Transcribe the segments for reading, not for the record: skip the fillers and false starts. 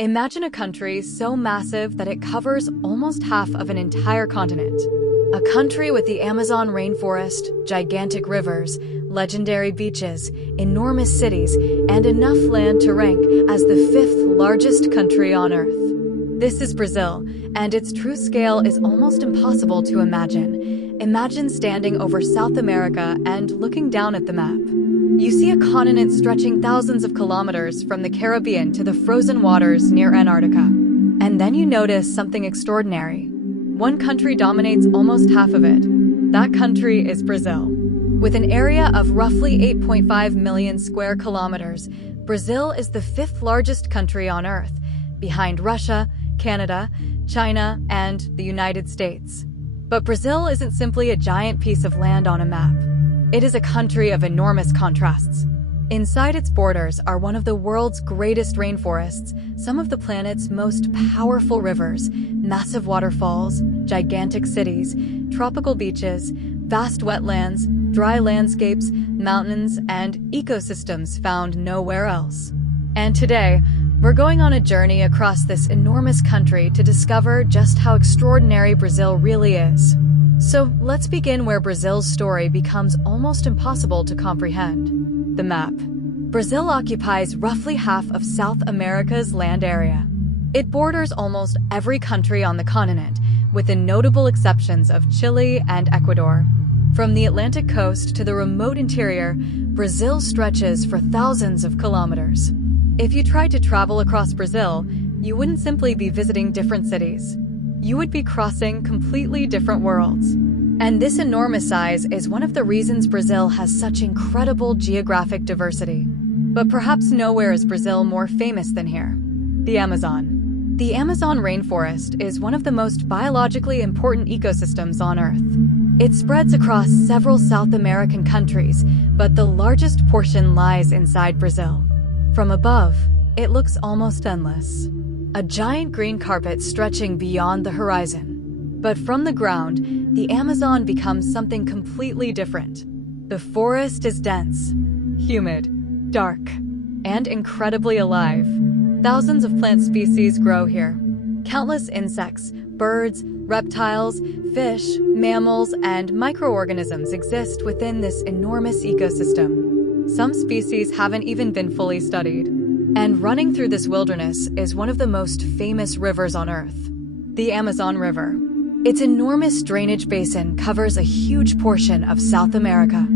Imagine a country so massive that it covers almost half of an entire continent. A country with the Amazon rainforest, gigantic rivers, legendary beaches, enormous cities, and enough land to rank as the fifth largest country on Earth. This is Brazil, and its true scale is almost impossible to imagine. Imagine standing over South America and looking down at the map. You see a continent stretching thousands of kilometers from the Caribbean to the frozen waters near Antarctica. And then you notice something extraordinary. One country dominates almost half of it. That country is Brazil. With an area of roughly 8.5 million square kilometers, Brazil is the fifth largest country on Earth, behind Russia, Canada, China, and the United States. But Brazil isn't simply a giant piece of land on a map. It is a country of enormous contrasts. Inside its borders are one of the world's greatest rainforests, some of the planet's most powerful rivers, massive waterfalls, gigantic cities, tropical beaches, vast wetlands, dry landscapes, mountains, and ecosystems found nowhere else. And today, we're going on a journey across this enormous country to discover just how extraordinary Brazil really is. So let's begin where Brazil's story becomes almost impossible to comprehend: the map. Brazil occupies roughly half of South America's land area. It borders almost every country on the continent, with the notable exceptions of Chile and Ecuador. From the Atlantic coast to the remote interior, Brazil stretches for thousands of kilometers. If you tried to travel across Brazil, you wouldn't simply be visiting different cities. You would be crossing completely different worlds. And this enormous size is one of the reasons Brazil has such incredible geographic diversity. But perhaps nowhere is Brazil more famous than here: the Amazon. The Amazon rainforest is one of the most biologically important ecosystems on Earth. It spreads across several South American countries, but the largest portion lies inside Brazil. From above, it looks almost endless. A giant green carpet stretching beyond the horizon. But from the ground, the Amazon becomes something completely different. The forest is dense, humid, dark, and incredibly alive. Thousands of plant species grow here. Countless insects, birds, reptiles, fish, mammals, and microorganisms exist within this enormous ecosystem. Some species haven't even been fully studied. And running through this wilderness is one of the most famous rivers on Earth: the Amazon River. Its enormous drainage basin covers a huge portion of South America.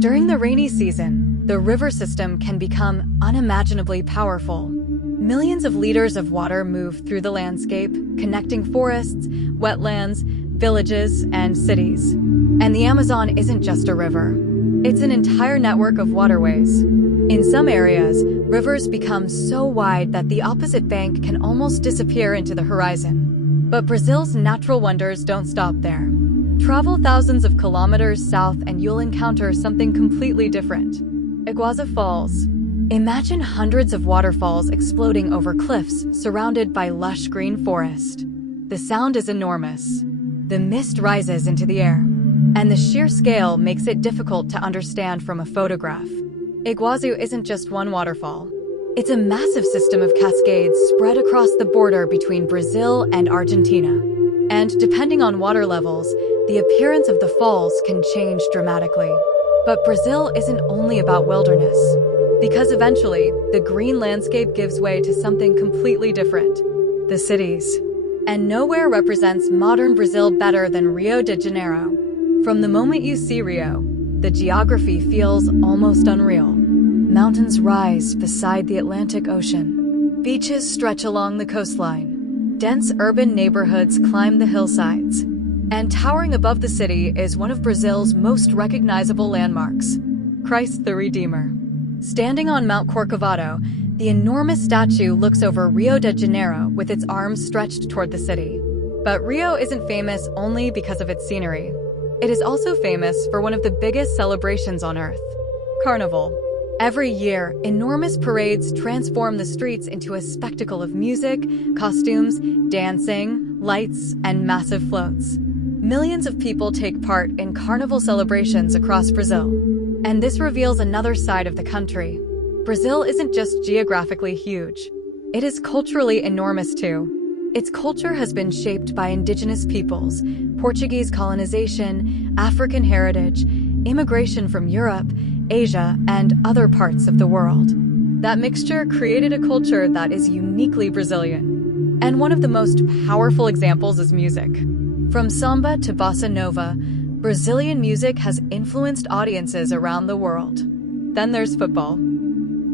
During the rainy season, the river system can become unimaginably powerful. Millions of liters of water move through the landscape, connecting forests, wetlands, villages, and cities. And the Amazon isn't just a river. It's an entire network of waterways. In some areas, rivers become so wide that the opposite bank can almost disappear into the horizon. But Brazil's natural wonders don't stop there. Travel thousands of kilometers south and you'll encounter something completely different: Iguazu Falls. Imagine hundreds of waterfalls exploding over cliffs surrounded by lush green forest. The sound is enormous. The mist rises into the air, and the sheer scale makes it difficult to understand from a photograph. Iguazu isn't just one waterfall. It's a massive system of cascades spread across the border between Brazil and Argentina. And depending on water levels, the appearance of the falls can change dramatically. But Brazil isn't only about wilderness, because eventually, the green landscape gives way to something completely different: the cities. And nowhere represents modern Brazil better than Rio de Janeiro. From the moment you see Rio, the geography feels almost unreal. Mountains rise beside the Atlantic Ocean. Beaches stretch along the coastline. Dense urban neighborhoods climb the hillsides. And towering above the city is one of Brazil's most recognizable landmarks: Christ the Redeemer. Standing on Mount Corcovado, the enormous statue looks over Rio de Janeiro with its arms stretched toward the city. But Rio isn't famous only because of its scenery. It is also famous for one of the biggest celebrations on Earth: Carnival. Every year, enormous parades transform the streets into a spectacle of music, costumes, dancing, lights, and massive floats. Millions of people take part in carnival celebrations across Brazil. And this reveals another side of the country. Brazil isn't just geographically huge. It is culturally enormous too. Its culture has been shaped by indigenous peoples, Portuguese colonization, African heritage, immigration from Europe, Asia, and other parts of the world. That mixture created a culture that is uniquely Brazilian. And one of the most powerful examples is music. From samba to bossa nova, Brazilian music has influenced audiences around the world. Then there's football.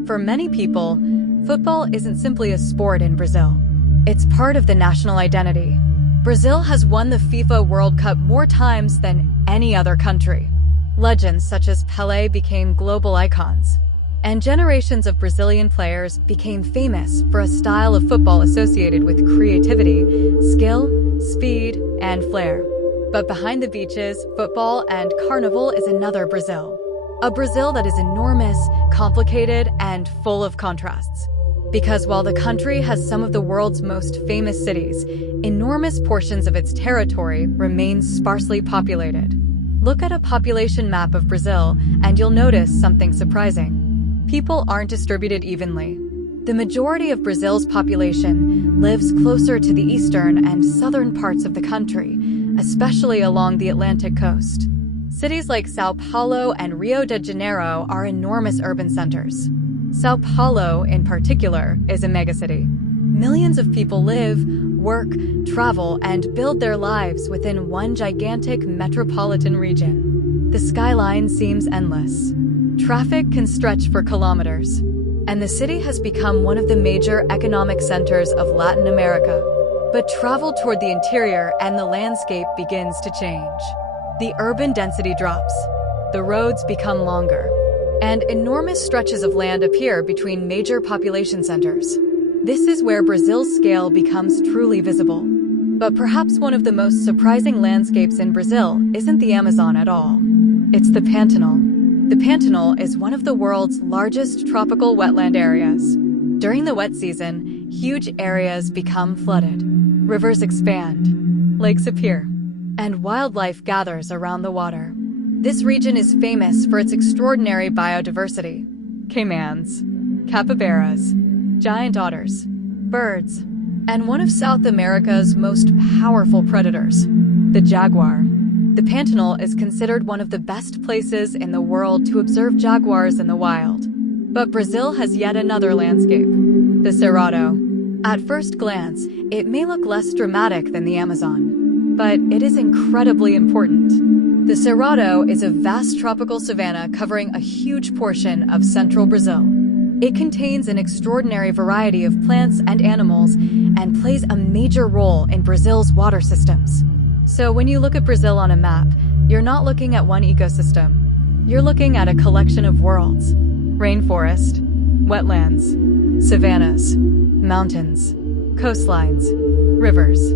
For many people, football isn't simply a sport in Brazil. It's part of the national identity. Brazil has won the FIFA World Cup more times than any other country. Legends such as Pelé became global icons, and generations of Brazilian players became famous for a style of football associated with creativity, skill, speed, and flair. But behind the beaches, football and carnival is another Brazil. A Brazil that is enormous, complicated, and full of contrasts. Because while the country has some of the world's most famous cities, enormous portions of its territory remain sparsely populated. Look at a population map of Brazil, and you'll notice something surprising. People aren't distributed evenly. The majority of Brazil's population lives closer to the eastern and southern parts of the country, especially along the Atlantic coast. Cities like São Paulo and Rio de Janeiro are enormous urban centers. São Paulo, in particular, is a megacity. Millions of people live, work, travel, and build their lives within one gigantic metropolitan region. The skyline seems endless. Traffic can stretch for kilometers, and the city has become one of the major economic centers of Latin America. But travel toward the interior and the landscape begins to change. The urban density drops, the roads become longer, and enormous stretches of land appear between major population centers. This is where Brazil's scale becomes truly visible. But perhaps one of the most surprising landscapes in Brazil isn't the Amazon at all. It's the Pantanal. The Pantanal is one of the world's largest tropical wetland areas. During the wet season, huge areas become flooded. Rivers expand, lakes appear, and wildlife gathers around the water. This region is famous for its extraordinary biodiversity. Caimans, capybaras, giant otters, birds, and one of South America's most powerful predators, the jaguar. The Pantanal is considered one of the best places in the world to observe jaguars in the wild. But Brazil has yet another landscape, the Cerrado. At first glance, it may look less dramatic than the Amazon, but it is incredibly important. The Cerrado is a vast tropical savanna covering a huge portion of central Brazil. It contains an extraordinary variety of plants and animals and plays a major role in Brazil's water systems. So when you look at Brazil on a map, you're not looking at one ecosystem. You're looking at a collection of worlds: rainforest, wetlands, savannas, mountains, coastlines, rivers,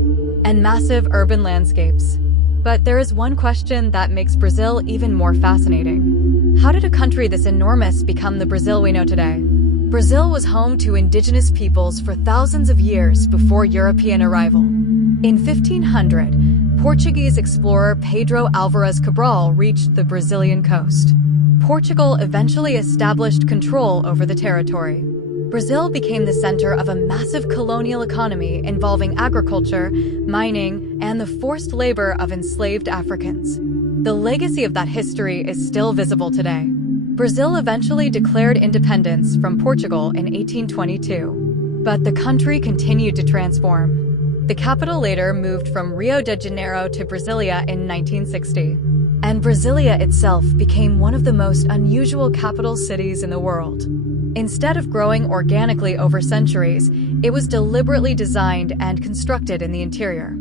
and massive urban landscapes. But there is one question that makes Brazil even more fascinating. How did a country this enormous become the Brazil we know today? Brazil was home to indigenous peoples for thousands of years before European arrival. In 1500, Portuguese explorer Pedro Álvares Cabral reached the Brazilian coast. Portugal eventually established control over the territory. Brazil became the center of a massive colonial economy involving agriculture, mining, and the forced labor of enslaved Africans. The legacy of that history is still visible today. Brazil eventually declared independence from Portugal in 1822, but the country continued to transform. The capital later moved from Rio de Janeiro to Brasilia in 1960, and Brasilia itself became one of the most unusual capital cities in the world. Instead of growing organically over centuries, it was deliberately designed and constructed in the interior.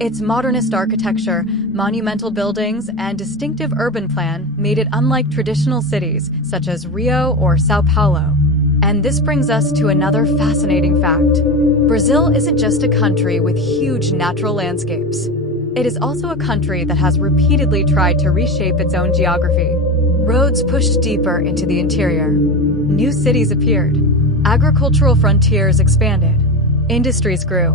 Its modernist architecture, monumental buildings, and distinctive urban plan made it unlike traditional cities such as Rio or São Paulo. And this brings us to another fascinating fact. Brazil isn't just a country with huge natural landscapes. It is also a country that has repeatedly tried to reshape its own geography. Roads pushed deeper into the interior. New cities appeared. Agricultural frontiers expanded. Industries grew.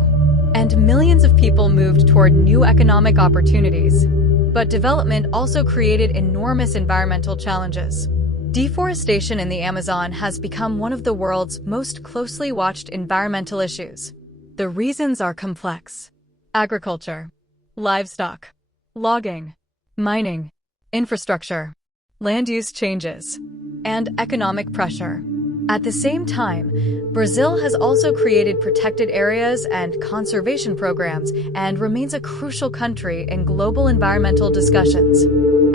And millions of people moved toward new economic opportunities. But development also created enormous environmental challenges. Deforestation in the Amazon has become one of the world's most closely watched environmental issues. The reasons are complex: agriculture, livestock, logging, mining, infrastructure, land use changes, and economic pressure. At the same time, Brazil has also created protected areas and conservation programs and remains a crucial country in global environmental discussions.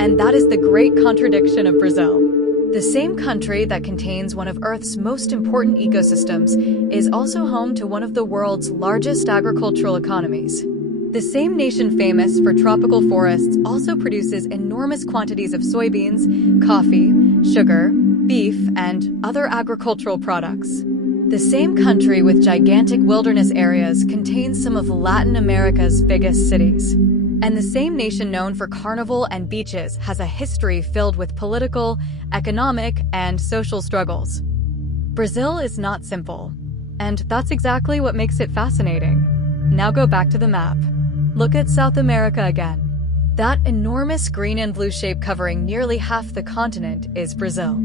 And that is the great contradiction of Brazil. The same country that contains one of Earth's most important ecosystems is also home to one of the world's largest agricultural economies. The same nation famous for tropical forests also produces enormous quantities of soybeans, coffee, sugar, beef, and other agricultural products. The same country with gigantic wilderness areas contains some of Latin America's biggest cities. And the same nation known for carnival and beaches has a history filled with political, economic, and social struggles. Brazil is not simple, and that's exactly what makes it fascinating. Now go back to the map. Look at South America again. That enormous green and blue shape covering nearly half the continent is Brazil.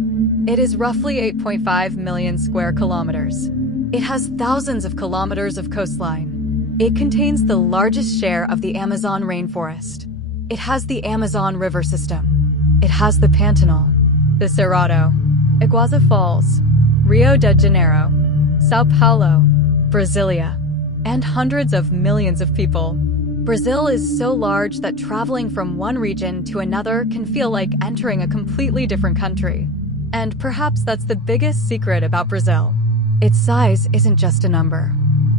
It is roughly 8.5 million square kilometers. It has thousands of kilometers of coastline. It contains the largest share of the Amazon rainforest. It has the Amazon River system. It has the Pantanal, the Cerrado, Iguazu Falls, Rio de Janeiro, Sao Paulo, Brasilia, and hundreds of millions of people. Brazil is so large that traveling from one region to another can feel like entering a completely different country. And perhaps that's the biggest secret about Brazil. Its size isn't just a number.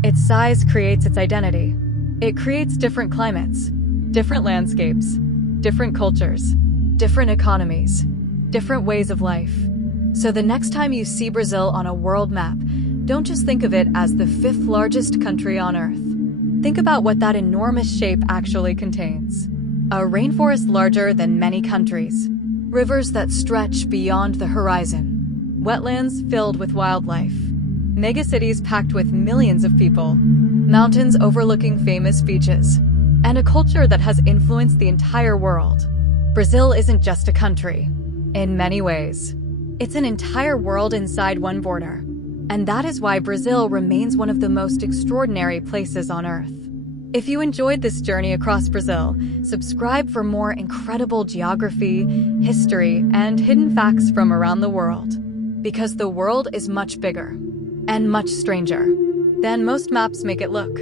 Its size creates its identity. It creates different climates, different landscapes, different cultures, different economies, different ways of life. So the next time you see Brazil on a world map, don't just think of it as the fifth largest country on Earth. Think about what that enormous shape actually contains. A rainforest larger than many countries, rivers that stretch beyond the horizon, wetlands filled with wildlife, megacities packed with millions of people, mountains overlooking famous beaches, and a culture that has influenced the entire world. Brazil isn't just a country. In many ways, it's an entire world inside one border. And that is why Brazil remains one of the most extraordinary places on Earth. If you enjoyed this journey across Brazil, subscribe for more incredible geography, history, and hidden facts from around the world. Because the world is much bigger and much stranger than most maps make it look.